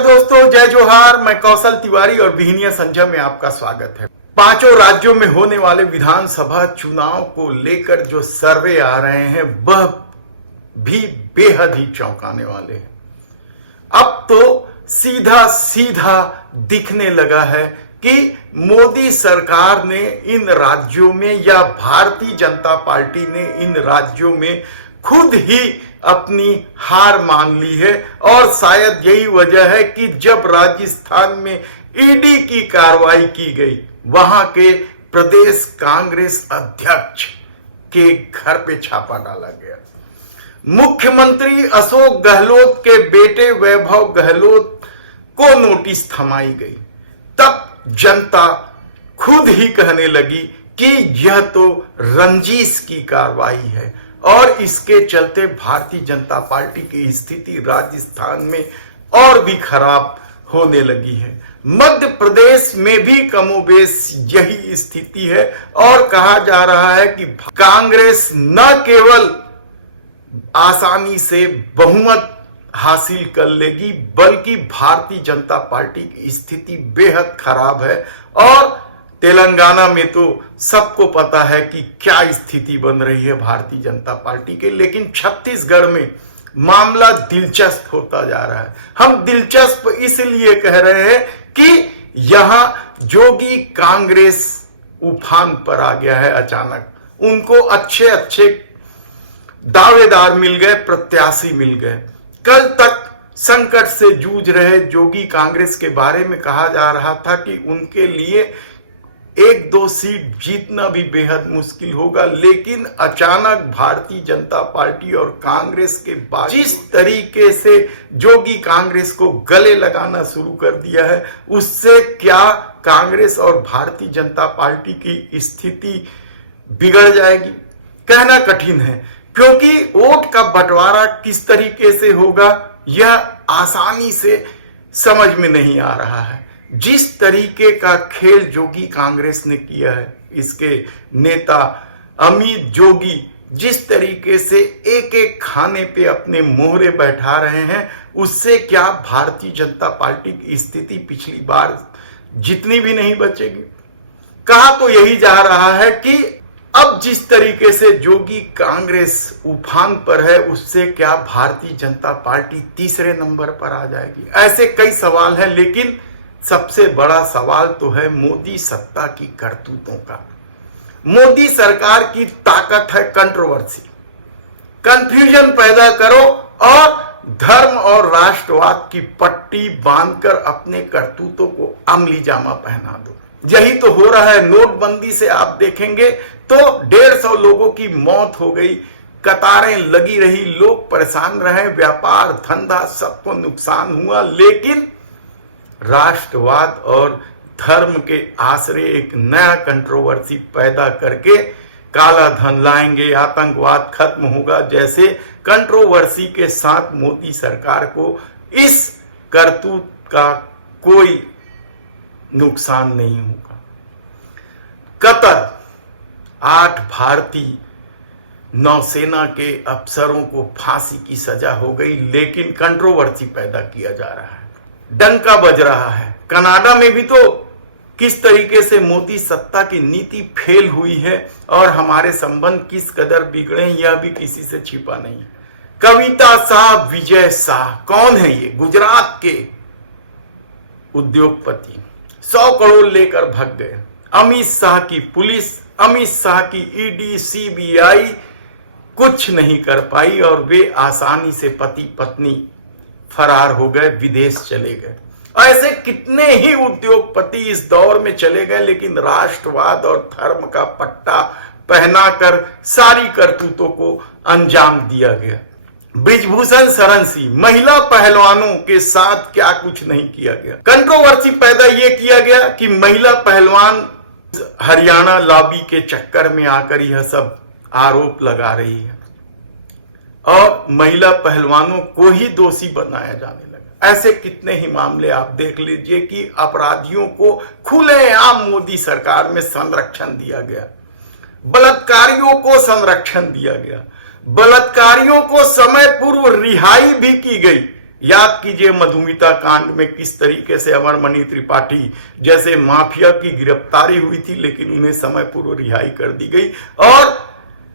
नमस्कार दोस्तों, जय जोहार। मैं कौशल तिवारी और बिहनिया संजय में आपका स्वागत है। पांचों राज्यों में होने वाले विधानसभा चुनाव को लेकर जो सर्वे आ रहे हैं वह भी बेहद ही चौंकाने वाले हैं। अब तो सीधा सीधा दिखने लगा है कि मोदी सरकार ने इन राज्यों में या भारतीय जनता पार्टी ने इन राज्यों में खुद ही अपनी हार मान ली है। और शायद यही वजह है कि जब राजस्थान में ईडी की कार्रवाई की गई, वहां के प्रदेश कांग्रेस अध्यक्ष के घर पे छापा डाला गया। मुख्यमंत्री अशोक गहलोत के बेटे वैभव गहलोत को नोटिस थमाई गई। तब जनता खुद ही कहने लगी कि यह तो रंजिश की कार्रवाई है और इसके चलते भारतीय जनता पार्टी की स्थिति राजस्थान में और भी खराब होने लगी है। मध्य प्रदेश में भी कमोबेश यही स्थिति है और कहा जा रहा है कि कांग्रेस न केवल आसानी से बहुमत हासिल कर लेगी बल्कि भारतीय जनता पार्टी की स्थिति बेहद खराब है। और तेलंगाना में तो सबको पता है कि क्या स्थिति बन रही है भारतीय जनता पार्टी के, लेकिन छत्तीसगढ़ में मामला दिलचस्प होता जा रहा है। हम दिलचस्प इसलिए कह रहे हैं कि यहां जोगी कांग्रेस उफान पर आ गया है। अचानक उनको अच्छे अच्छे दावेदार मिल गए, प्रत्याशी मिल गए। कल तक संकट से जूझ रहे जोगी कांग्रेस के बारे में कहा जा रहा था कि उनके लिए एक दो सीट जीतना भी बेहद मुश्किल होगा, लेकिन अचानक भारतीय जनता पार्टी और कांग्रेस के बाद जिस तरीके से जोगी कांग्रेस को गले लगाना शुरू कर दिया है, उससे क्या कांग्रेस और भारतीय जनता पार्टी की स्थिति बिगड़ जाएगी कहना कठिन है, क्योंकि वोट का बंटवारा किस तरीके से होगा यह आसानी से समझ में नहीं आ रहा है। जिस तरीके का खेल जोगी कांग्रेस ने किया है, इसके नेता अमित जोगी जिस तरीके से एक एक खाने पे अपने मोहरे बैठा रहे हैं, उससे क्या भारतीय जनता पार्टी की स्थिति पिछली बार जितनी भी नहीं बचेगी। कहा तो यही जा रहा है कि अब जिस तरीके से जोगी कांग्रेस उफान पर है, उससे क्या भारतीय जनता पार्टी तीसरे नंबर पर आ जाएगी। ऐसे कई सवाल हैं, लेकिन सबसे बड़ा सवाल तो है मोदी सत्ता की करतूतों का। मोदी सरकार की ताकत है कंट्रोवर्सी, कंफ्यूजन पैदा करो और धर्म और राष्ट्रवाद की पट्टी बांधकर अपने करतूतों को अमली जामा पहना दो। यही तो हो रहा है। नोटबंदी से आप देखेंगे तो 150 लोगों की मौत हो गई, कतारें लगी रही, लोग परेशान रहे, व्यापार धंधा सबको नुकसान हुआ, लेकिन राष्ट्रवाद और धर्म के आश्रय एक नया कंट्रोवर्सी पैदा करके काला धन लाएंगे, आतंकवाद खत्म होगा जैसे कंट्रोवर्सी के साथ मोदी सरकार को इस करतूत का कोई नुकसान नहीं होगा। कतर 8 भारतीय नौसेना के अफसरों को फांसी की सजा हो गई, लेकिन कंट्रोवर्सी पैदा किया जा रहा है, डंका बज रहा है। कनाडा में भी तो किस तरीके से मोदी सत्ता की नीति फेल हुई है और हमारे संबंध किस कदर बिगड़े हैं, यह भी किसी से छिपा नहीं है। कविता शाह, विजय शाह कौन है ये? गुजरात के उद्योगपति 100 करोड़ लेकर भाग गए। अमित शाह की पुलिस, अमित शाह की ईडी, सीबीआई कुछ नहीं कर पाई और वे आसानी से पति पत्नी फरार हो गए, विदेश चले गए। ऐसे कितने ही उद्योगपति इस दौर में चले गए, लेकिन राष्ट्रवाद और धर्म का पट्टा पहनाकर सारी करतूतों को अंजाम दिया गया। ब्रिजभूषण शरण सिंह, महिला पहलवानों के साथ क्या कुछ नहीं किया गया। कंट्रोवर्सी पैदा यह किया गया कि महिला पहलवान हरियाणा लॉबी के चक्कर में आकर यह सब आरोप लगा रही है और महिला पहलवानों को ही दोषी बनाया जाने लगा। ऐसे कितने ही मामले आप देख लीजिए कि अपराधियों को खुलेआम मोदी सरकार में संरक्षण दिया गया, बलात्कारियों को संरक्षण दिया गया, बलात्कारियों को समय पूर्व रिहाई भी की गई, याद कीजिए मधुमिता कांड में किस तरीके से अमरमणि त्रिपाठी जैसे माफिया की गिरफ्तारी हुई थी, लेकिन उन्हें समय पूर्व रिहाई कर दी गई और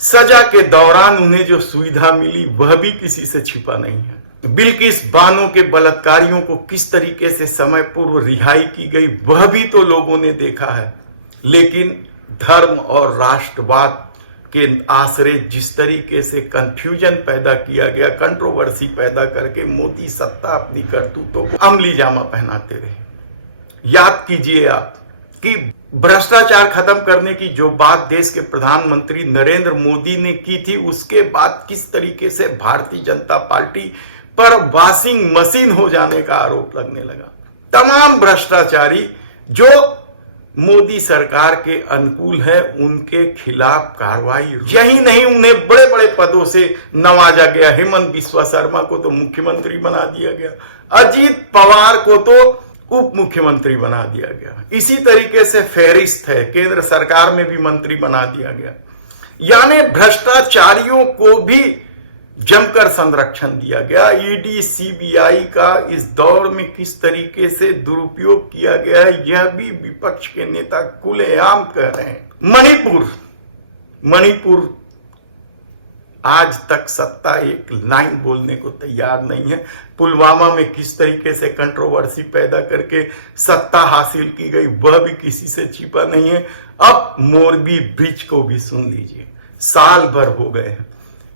सजा के दौरान उन्हें जो सुविधा मिली वह भी किसी से छिपा नहीं है। बिल्किस बानो के बलात्कारियों को किस तरीके से समय पूर्व रिहाई की गई वह भी तो लोगों ने देखा है। लेकिन धर्म और राष्ट्रवाद के आश्रय जिस तरीके से कंफ्यूजन पैदा किया गया, कंट्रोवर्सी पैदा करके मोदी सत्ता अपनी करतूतों को अमली जामा पहनाते रहे। याद कीजिए आप कि भ्रष्टाचार खत्म करने की जो बात देश के प्रधानमंत्री नरेंद्र मोदी ने की थी, उसके बाद किस तरीके से भारतीय जनता पार्टी पर वॉशिंग मशीन हो जाने का आरोप लगने लगा। तमाम भ्रष्टाचारी जो मोदी सरकार के अनुकूल है उनके खिलाफ कार्रवाई। यही नहीं, उन्हें बड़े बड़े पदों से नवाजा गया। हेमंत बिस्वा शर्मा को तो मुख्यमंत्री बना दिया गया, अजीत पवार को तो उप मुख्यमंत्री बना दिया गया। इसी तरीके से फेरिस्त है, केंद्र सरकार में भी मंत्री बना दिया गया। यानी भ्रष्टाचारियों को भी जमकर संरक्षण दिया गया। ईडी सीबीआई का इस दौर में किस तरीके से दुरुपयोग किया गया है यह भी विपक्ष के नेता खुलेआम कह रहे हैं। मणिपुर आज तक सत्ता एक लाइन बोलने को तैयार नहीं है। पुलवामा में किस तरीके से कंट्रोवर्सी पैदा करके सत्ता हासिल की गई वह भी किसी से छिपा नहीं है। अब मोरबी ब्रिज को भी सुन लीजिए, साल भर हो गए हैं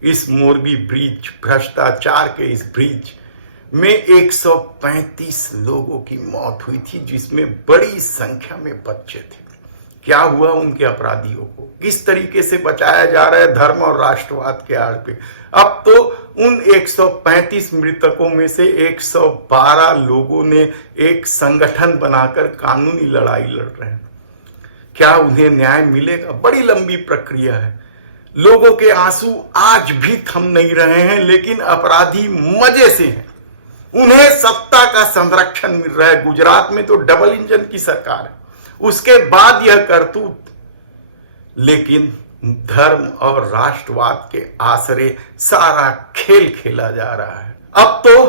इस मोरबी ब्रिज, भ्रष्टाचार के इस ब्रिज में 135 लोगों की मौत हुई थी, जिसमें बड़ी संख्या में बच्चे थे। क्या हुआ उनके अपराधियों को, किस तरीके से बचाया जा रहा है धर्म और राष्ट्रवाद के आड़ पे। अब तो उन 135 मृतकों में से 112 लोगों ने एक संगठन बनाकर कानूनी लड़ाई लड़ रहे हैं। क्या उन्हें न्याय मिलेगा? बड़ी लंबी प्रक्रिया है। लोगों के आंसू आज भी थम नहीं रहे हैं, लेकिन अपराधी मजे से हैं, उन्हें सत्ता का संरक्षण मिल रहा है। गुजरात में तो डबल इंजन की सरकार है, उसके बाद यह करतूत। लेकिन धर्म और राष्ट्रवाद के आश्रय सारा खेल खेला जा रहा है। अब तो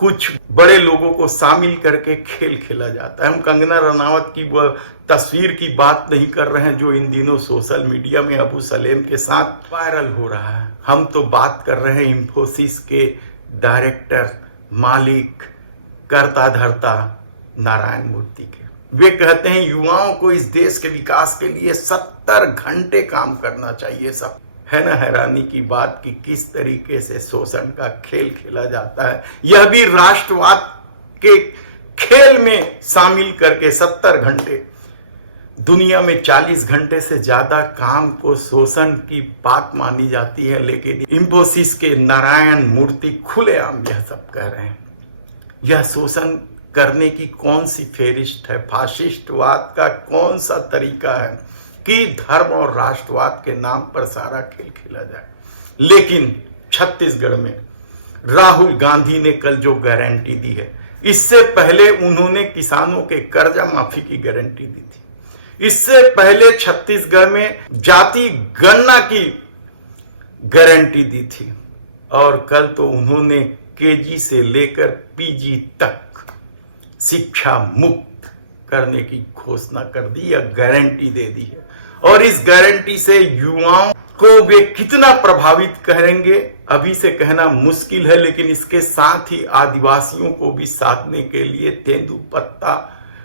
कुछ बड़े लोगों को शामिल करके खेल खेला जाता है। हम कंगना रनावत की वह तस्वीर की बात नहीं कर रहे हैं जो इन दिनों सोशल मीडिया में अबू सलेम के साथ वायरल हो रहा है। हम तो बात कर रहे हैं इंफोसिस के डायरेक्टर, मालिक, कर्ता धर्ता नारायण मूर्ति के। वे कहते हैं युवाओं को इस देश के विकास के लिए 70 घंटे काम करना चाहिए। सब है ना हैरानी की बात कि किस तरीके से शोषण का खेल खेला जाता है। यह भी राष्ट्रवाद के खेल में शामिल करके 70 घंटे, दुनिया में 40 घंटे से ज्यादा काम को शोषण की बात मानी जाती है। लेकिन इंफोसिस के नारायण मूर्ति खुलेआम यह सब कह रहे हैं। यह शोषण करने की कौन सी फेरिस्ट है? फाशिस्टवाद का कौन सा तरीका है कि धर्म और राष्ट्रवाद के नाम पर सारा खेल खेला जाए? लेकिन छत्तीसगढ़ में राहुल गांधी ने कल जो गारंटी दी है, इससे पहले उन्होंने किसानों के कर्जा माफी की गारंटी दी थी। इससे पहले छत्तीसगढ़ में जाति गणना की गारंटी दी थी और कल तो उन्होंने केजी से लेकर पीजी तक शिक्षा मुक्त करने की घोषणा कर दी या गारंटी दे दी है। और इस गारंटी से युवाओं को वे कितना प्रभावित करेंगे अभी से कहना मुश्किल है। लेकिन इसके साथ ही आदिवासियों को भी साधने के लिए तेंदुपत्ता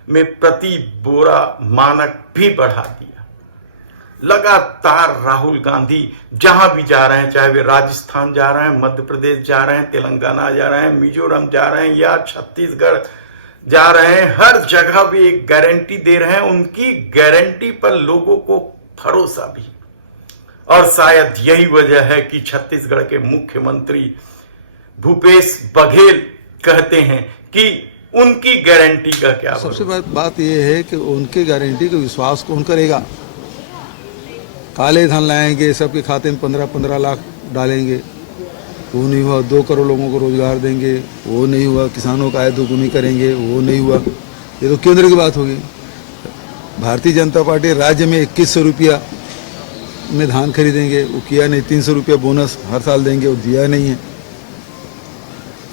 में प्रति बोरा मानक भी बढ़ा दिया। लगातार राहुल गांधी जहां भी जा रहे हैं, चाहे वे राजस्थान जा रहे हैं, मध्य प्रदेश जा रहे हैं, तेलंगाना जा रहे हैं, मिजोरम जा रहे हैं या छत्तीसगढ़ जा रहे हैं, हर जगह भी एक गारंटी दे रहे हैं। उनकी गारंटी पर लोगों को भरोसा भी, और शायद यही वजह है कि छत्तीसगढ़ के मुख्यमंत्री भूपेश बघेल कहते हैं कि उनकी गारंटी का क्या। सबसे बात यह है कि उनकी गारंटी को विश्वास कौन करेगा? काले धन लाएंगे, सबके खाते में 15-15 लाख डालेंगे, वो नहीं हुआ। 2 करोड़ लोगों को रोजगार देंगे, वो नहीं हुआ। किसानों का आय दोगुनी करेंगे, वो नहीं हुआ। ये तो केंद्र की बात होगी। भारतीय जनता पार्टी राज्य में 2100 रुपया में धान खरीदेंगे, वो किया नहीं। 300 रुपया बोनस हर साल देंगे, वो दिया नहीं है।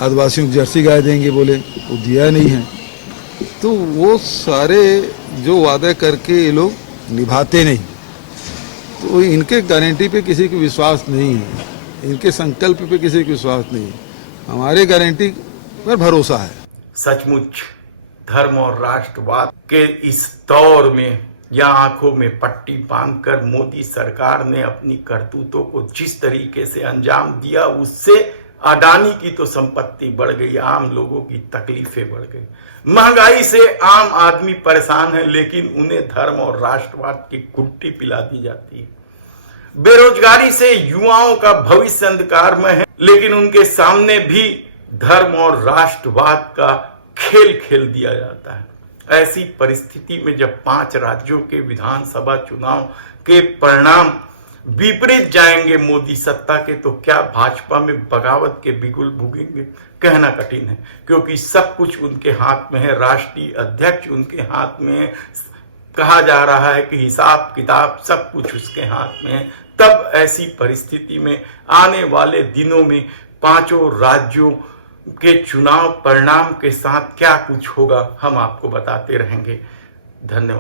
आदिवासियों को जर्सी गाय देंगे, बोले वो दिया नहीं है। तो वो सारे जो वादे करके ये लोग निभाते नहीं, तो इनके गारंटी पे किसी को विश्वास नहीं है, इनके संकल्प पे किसी को विश्वास नहीं है, हमारे गारंटी पर भरोसा है। सचमुच धर्म और राष्ट्रवाद के इस दौर में या आंखों में पट्टी बांधकर मोदी सरकार ने अपनी करतूतों को जिस तरीके से अंजाम दिया, उससे अडानी की तो संपत्ति बढ़ गई, आम लोगों की तकलीफें बढ़ गई। महंगाई से आम आदमी परेशान है, लेकिन उन्हें धर्म और राष्ट्रवाद की गुट्टी पिला दी जाती है। बेरोजगारी से युवाओं का भविष्य अंधकार में है, लेकिन उनके सामने भी धर्म और राष्ट्रवाद का खेल खेल दिया जाता है। ऐसी परिस्थिति में जब 5 राज्यों के विधानसभा चुनाव के परिणाम विपरीत जाएंगे मोदी सत्ता के, तो क्या भाजपा में बगावत के बिगुल भूगेंगे? कहना कठिन है, क्योंकि सब कुछ उनके हाथ में है, राष्ट्रीय अध्यक्ष उनके हाथ में है, कहा जा रहा है कि हिसाब किताब सब कुछ उसके हाथ में है। तब ऐसी परिस्थिति में आने वाले दिनों में 5 राज्यों के चुनाव परिणाम के साथ क्या कुछ होगा, हम आपको बताते रहेंगे। धन्यवाद।